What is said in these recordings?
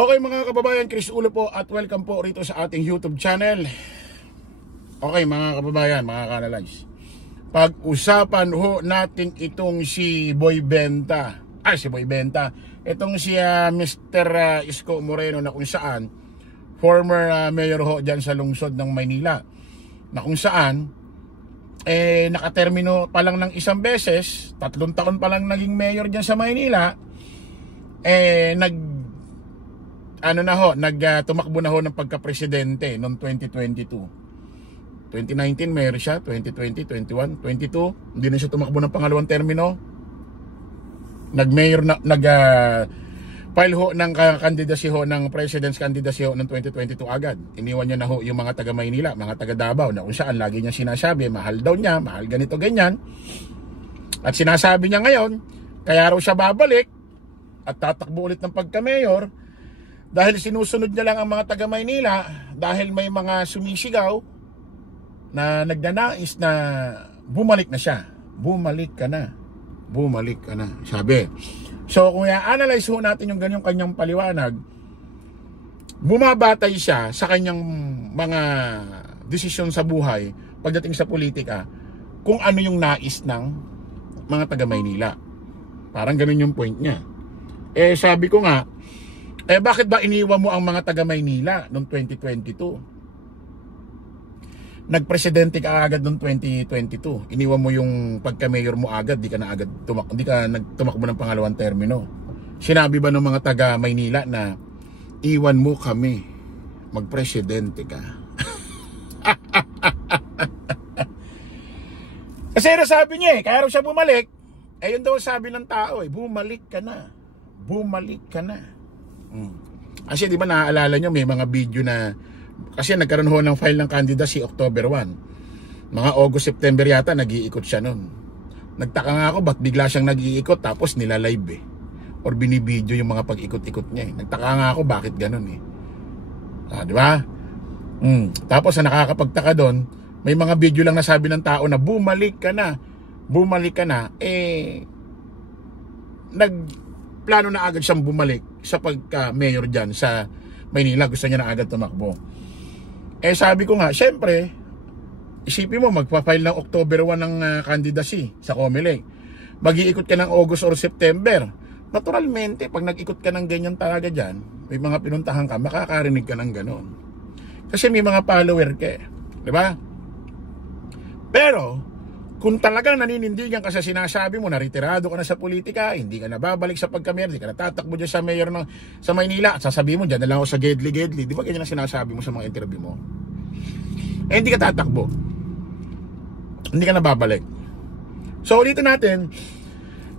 Okay mga kababayan, Chris Ulo po at welcome po rito sa ating YouTube channel. Okay mga kababayan, mga kanalays, pag-usapan ho natin itong si Boy Benta. Itong si Mr. Isko Moreno na kung saan former mayor ho dyan sa lungsod ng Maynila. Na kung saan nakatermino pa lang ng isang beses, 3 taon pa lang naging mayor dyan sa Maynila. Tumakbo na ho ng pagka-presidente noong 2022. 2019 mayor siya, 2020, 21, 22, hindi na siya tumakbo ng pangalawang termino. Nag-mayor na file ho ng candidacy ho ng president's candidacy ho ng 2022 agad. Iniwan niya na ho yung mga taga Maynila, mga taga Davao na kung saan lagi niya sinasabi, mahal daw niya, mahal ganito ganyan. At sinasabi niya ngayon, kaya raw siya babalik at tatakbo ulit ng pagka-mayor dahil sinusunod niya lang ang mga taga Maynila, dahil may mga sumisigaw na nagdanais na bumalik na siya. Bumalik ka na. Bumalik ka na, sabi. So kung i-analyze ho natin yung ganyang kanyang paliwanag, bumabatay siya sa kanyang mga desisyon sa buhay pagdating sa politika, kung ano yung nais ng mga taga Maynila. Parang ganun yung point niya. Sabi ko nga, bakit ba iniwan mo ang mga taga Maynila noong 2022? Nagpresidente ka agad noong 2022. Iniwan mo yung pagka-mayor mo agad, di ka tumakbo ng pangalawang termino. Sinabi ba ng mga taga Maynila na iwan mo kami, magpresidente ka? Kasi nasabi niya kaya raw siya bumalik. Yun daw sabi ng tao, bumalik ka na. Bumalik ka na. Kasi di ba naaalala nyo, may mga video na, kasi nagkaroon ho ng file ng candidacy October 1, mga August, September yata nag-iikot siya nun. Nagtaka nga ako ba't bigla siyang nag-iikot tapos nilalive or binibideo yung mga pag-ikot-ikot niya Nagtaka nga ako bakit ganun di ba? Tapos nakakapagtaka doon, may mga video lang nasabi ng tao na bumalik ka na, nagplano na agad siyang bumalik sa pagka-mayor dyan sa Maynila. Gusto niya na agad tumakbo. Sabi ko nga, syempre, isipin mo, magpa-file ng October 1 ng candidacy sa COMELEC. Mag-iikot ka ng August or September. Naturalmente, pag nag-ikot ka ng ganyan talaga dyan, may mga pinuntahan ka, makakarinig ka ng ganon. Kasi may mga follower ka di ba? Pero kung talagang naninindigan ka sa sinasabi mo na retirado ka na sa politika, hindi ka na babalik sa pagka-mayor, hindi ka na tatakbo dyan sa mayor sa Maynila, at sasabihin mo dyan na lang ako sa gedli-gedli, di ba ganyan ang sinasabi mo sa mga interview mo? Hindi ka tatakbo, hindi ka na babalik. So ulitin natin,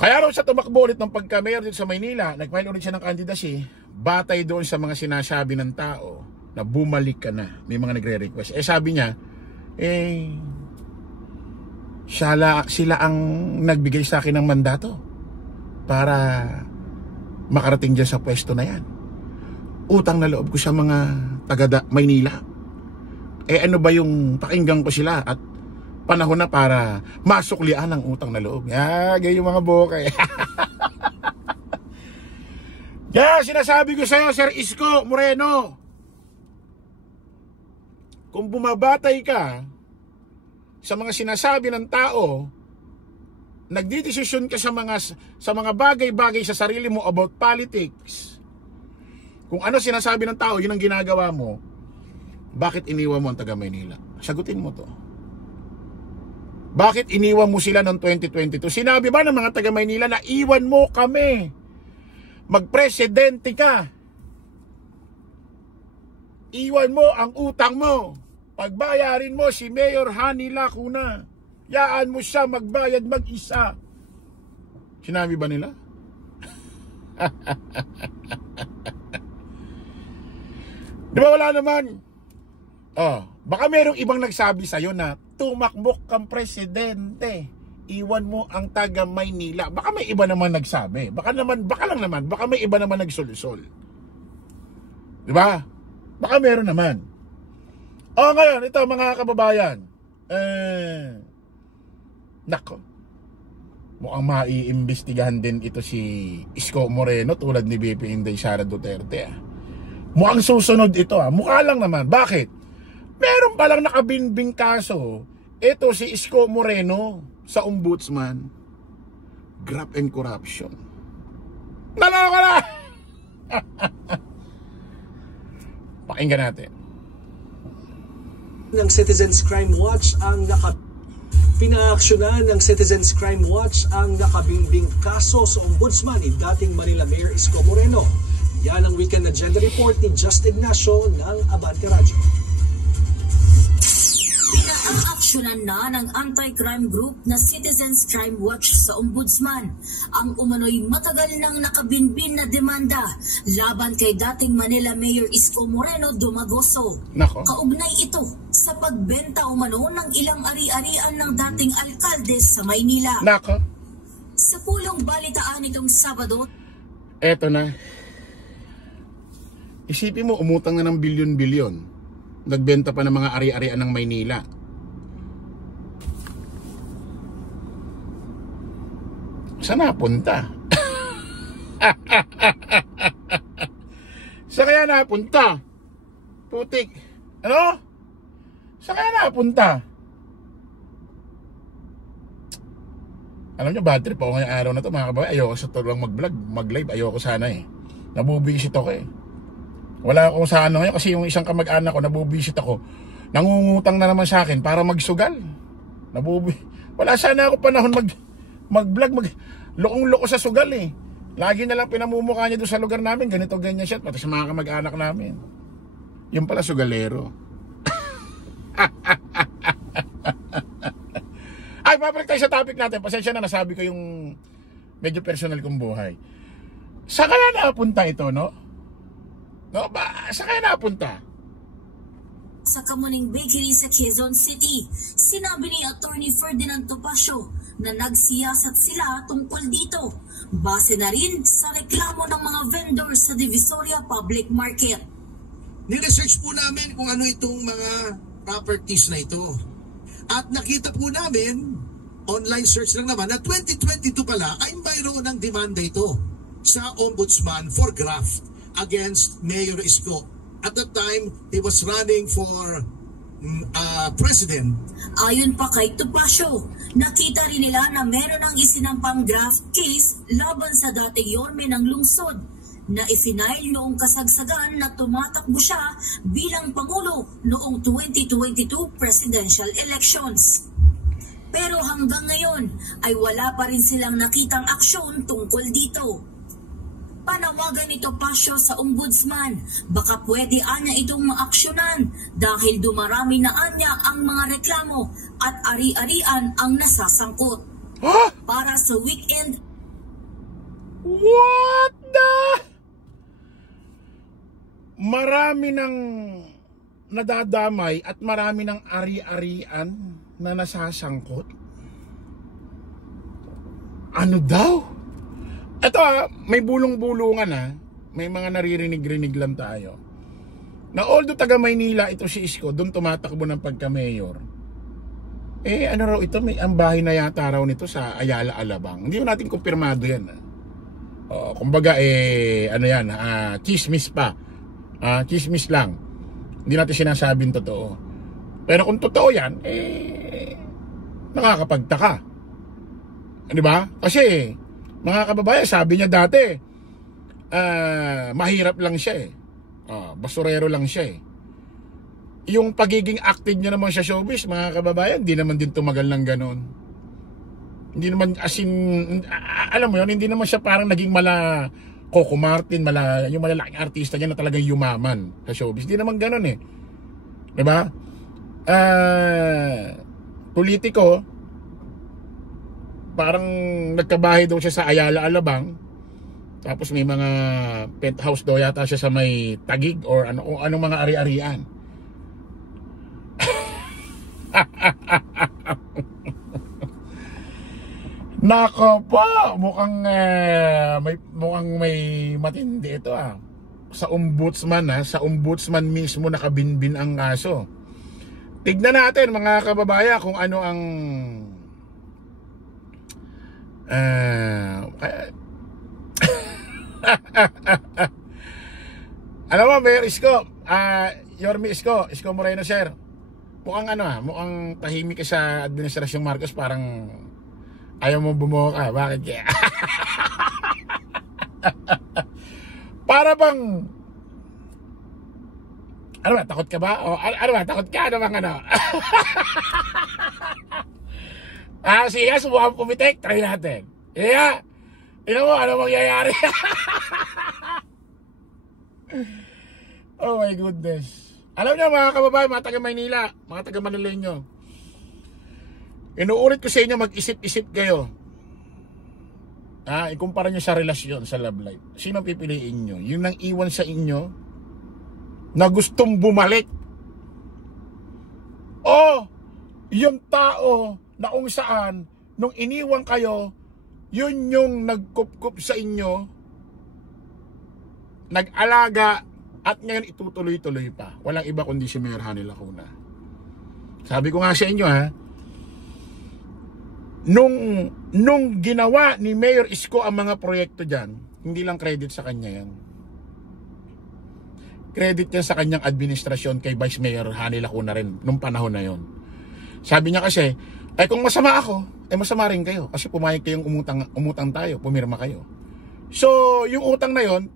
kaya raw siya tumakbo ulit ng pagka-mayor dito sa Maynila, nag-file ulit siya ng candidacy, batay doon sa mga sinasabi ng tao na bumalik ka na. May mga nagre-request. Sabi niya, sila ang nagbigay sa akin ng mandato para makarating dyan sa pwesto na yan. Utang na loob ko sa mga taga Maynila. Ano ba yung pakinggan ko sila at panahon na para masuklian ang utang na loob. Ganyan yung mga bokay. Sinasabi ko sa'yo, Sir Isko Moreno, kung bumabatay ka sa mga sinasabi ng tao, nagdidesisyon ka sa mga bagay-bagay sa sarili mo about politics, kung ano sinasabi ng tao, yun ang ginagawa mo, bakit iniwan mo ang taga Maynila? Sagutin mo to. Bakit iniwan mo sila noong 2022? Sinabi ba ng mga taga Maynila na iwan mo kami, magpresidente ka, iwan mo ang utang mo, pagbayarin mo si Mayor Hani Lacuna, yaan mo siya magbayad mag-isa? Sinabi ba nila? Di ba wala naman? Baka merong ibang nagsabi sa'yo na tumakbok kang presidente, iwan mo ang taga Maynila. Baka may iba naman nagsabi. Baka may iba naman nagsolusol. Di ba? Baka meron naman. Ngayon, ito mga kababayan, nako, mukhang maiimbestigahan din ito si Isko Moreno tulad ni VP Inday Sara Duterte. Mukhang susunod ito Mukha lang naman. Bakit? Meron palang nakabinbing kaso. Ito si Isko Moreno sa ombudsman. Graft and corruption. Naloko na! Pakinggan natin. Ng Citizens Crime Watch ang pinaaksyonan ng Citizens Crime Watch ang nakabinbing kaso sa ombudsman ni dating Manila Mayor Isko Moreno. Yan ang weekend agenda report ni Just Ignacio ng Abante Radio. Pinaaksyonan na ng anti-crime group na Citizens Crime Watch sa Ombudsman ang umano'y matagal nang nakabinbin na demanda laban kay dating Manila Mayor Isko Moreno Dumagoso. Nako. Kaugnay ito sa pagbenta umano ng ilang ari-arian ng dating alkalde sa Maynila. Nako. Sa pulong balitaan itong Sabado, Eto na. Isipin mo, umutang na ng bilyon-bilyon. Nagbenta pa ng mga ari-arian ng Maynila. Saan napunta? Saan kaya napunta? Putik. Ano? Saan kaya napunta? Alam nyo, bad trip ako ngayong araw na to mga kababayan. Ayoko sa tulang mag-vlog, mag-live. Ayoko sana Nabubisit ako Wala akong sa ngayon kasi yung isang kamag-anak ko, nabubisit ako. Nangungutang na naman sa akin para magsugal. Wala sana ako panahon mag-vlog, lokong-loko sa sugal Lagi na lang pinamumukha niya doon sa lugar namin, ganito ganyan siya, pati sa mga kamag-anak namin. Yung pala sugalero. Ay, babalik tayo sa topic natin. Pasensya na, nasabi ko yung medyo personal kong buhay. Saan kaya napunta ito, no? Saan kaya napunta? sa Kamuning Bakery sa Quezon City. Sinabi ni Attorney Ferdinand Topacio na nagsiyasat sila tungkol dito, base na rin sa reklamo ng mga vendors sa Divisoria Public Market. Ni-research po namin kung ano itong mga properties na ito. At nakita po namin, online search lang naman, na 2022 pala ay mayroon ng demanda ito sa Ombudsman for graft against Mayor Isko. At that time, he was running for president. Ayon pa kay Topacio, nakita rin nila na meron ang isinampang graft case laban sa dating yorme ng lungsod na ifinail noong kasagsagan na tumatakbo siya bilang Pangulo noong 2022 presidential elections. Pero hanggang ngayon ay wala pa rin silang nakitang aksyon tungkol dito. Panawagan ni Topacio sa Ombudsman, baka pwede anya itong maaksyonan dahil dumarami na anya ang mga reklamo at ari-arian ang nasasangkot. Huh? Para sa weekend... What the... Marami ng nadadamay at marami ng ari-arian na nasasangkot. Ano daw? Ito may bulong-bulungan may mga naririnig-rinig lang tayo. Na although taga Maynila ito si Isko, doon tumatakbo ng pagka-mayor. Ano raw ito, may ang bahay na yata raw nito sa Ayala, Alabang. Hindi natin kumpirmado yan. Kumbaga ano yan, chismis pa. Chismis lang. Hindi natin sinasabing totoo. Pero kung totoo yan, nakakapagtaka. Di ba? Kasi mga kababayan, sabi niya dati, mahirap lang siya basurero lang siya Yung pagiging active niya naman sa showbiz, mga kababayan, hindi naman din tumagal ng ganon. Hindi naman, as in, alam mo yun, hindi naman siya parang naging mala Coco Martin, yung malalaking artista niya na talagang yumaman sa showbiz. Hindi naman ganon diba? Politiko, parang nagkabahay daw siya sa Ayala, Alabang. Tapos may mga penthouse daw yata siya sa may Tagig or anong mga ari-arian. Nako po, mukhang may matindi ito Sa ombudsman sa ombudsman mismo nakabinbin ang kaso. Tignan natin mga kababayan kung ano ang Alam mo, Mayor Isko, Yorme Isko Moreno, sir. Mukhang mukhang tahimik ka sa Administrasyong Marcos, parang ayaw mo bumuo ka. Bakit kaya? Para bang ano ba, takot ka ba? O ano ba, takot ka? Ano bang ano? Sige, subukan pumitik, try natin. Yeah. Tignan mo, ano mangyayari? Oh my goodness. Alam niyo mga kababayan, mga taga Maynila, mga taga Manileño, inuulit ko sa inyo, mag-isip-isip kayo. Ikumpara nyo sa relasyon, sa love life. Sino pipiliin nyo? Yung nang iwan sa inyo na gustong bumalik, o yung tao na kung saan nung iniwan kayo, yun yung nagkup-kup sa inyo, nag-alaga, at ngayon itutuloy-tuloy pa. Walang iba kundi si Mayor Hanny Lacuna. Sabi ko nga sa inyo nung ginawa ni Mayor Isko ang mga proyekto dyan, hindi lang credit sa kanya yan. Credit yan sa kanyang administrasyon kay Vice Mayor Hanny Lacuna rin nung panahon na yon. Sabi niya kasi, kung masama ako, masama rin kayo. Kasi pumayag kayong umutang tayo, pumirma kayo. So, yung utang na yon,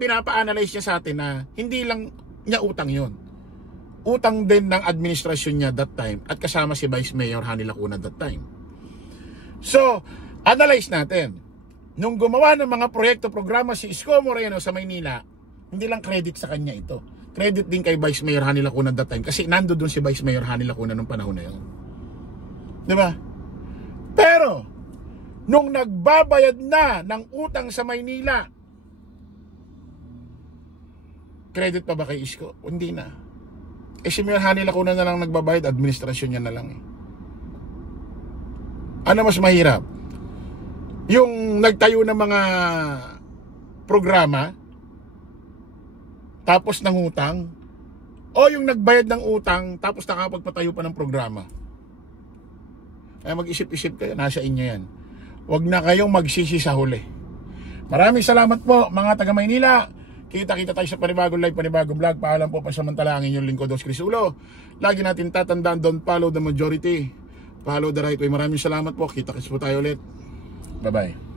pinapa-analyze niya sa atin na hindi lang niya utang yon. Utang din ng administrasyon niya that time at kasama si Vice Mayor Hanny Lacuna that time. So, analyze natin. Nung gumawa ng mga proyekto, programa si Isko Moreno sa Maynila, hindi lang credit sa kanya ito. Credit din kay Vice Mayor Hanny Lacuna that time kasi nando doon si Vice Mayor Hanny Lacuna nung panahon na yun. Diba? Pero, nung nagbabayad na ng utang sa Maynila, credit pa ba kay Isko? Hindi na. Si Mayor Hanny Lacuna na lang nagbabayad, administrasyon niya na lang Ano mas mahirap? Yung nagtayo ng mga programa tapos nangutang, o yung nagbayad ng utang tapos nakapagpatayo pa ng programa? Kaya mag-isip-isip kayo, nasa inyo yan. Huwag na kayong magsisi sa huli. Maraming salamat po mga taga Maynila. Kita-kita tayo sa panibagong live, panibagong vlog. Paalam po, pasamantala ang inyong lingkod, Dos Crisulo. Lagi natin tatandaan, don't follow the majority, follow the right way. Maraming salamat po. Kita-kits po tayo ulit. Bye-bye.